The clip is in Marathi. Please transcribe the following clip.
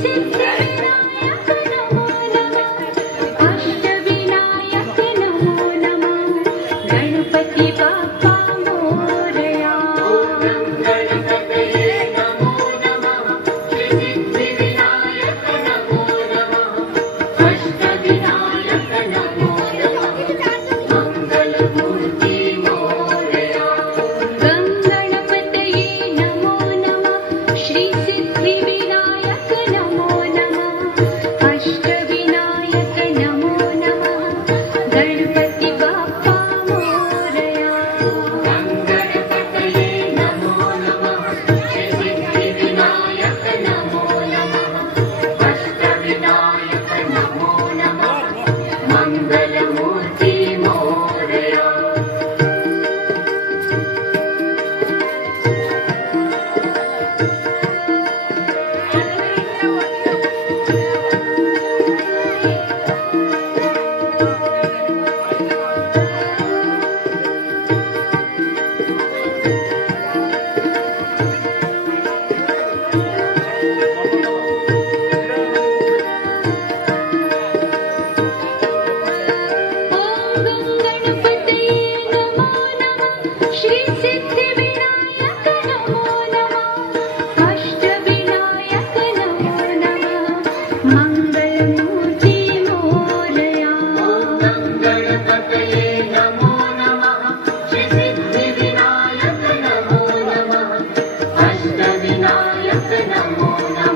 सिद्धिविनायक नमो नमः अष्टविनायक नमो नमः गणपती बाप्पा मोरया गणपतये नमो नमः सिद्धिविनायक नमो नमः अष्टविनायक नमो नमः मंगलमूर्ति मोरया गणपतये नमो नमः श्री सिद्धिविनायक नमो नमः अष्टविनायक नमो नमः गणपती बाप्पा मोरया गणपतये नमो नमः सिद्धिविनायक नमो नमः अष्टविनायक नमो नमः मंगलमूर्ति मोरया ॐ गणपतये नमो नमः श्री सिद्धिविनायक नमो नमः अष्टविनायक नमो नमः मंगलमूर्ति मोरया गणपतये नमो नमः सिद्धिविनायक नमो नमः अष्टविनायक नमो नमः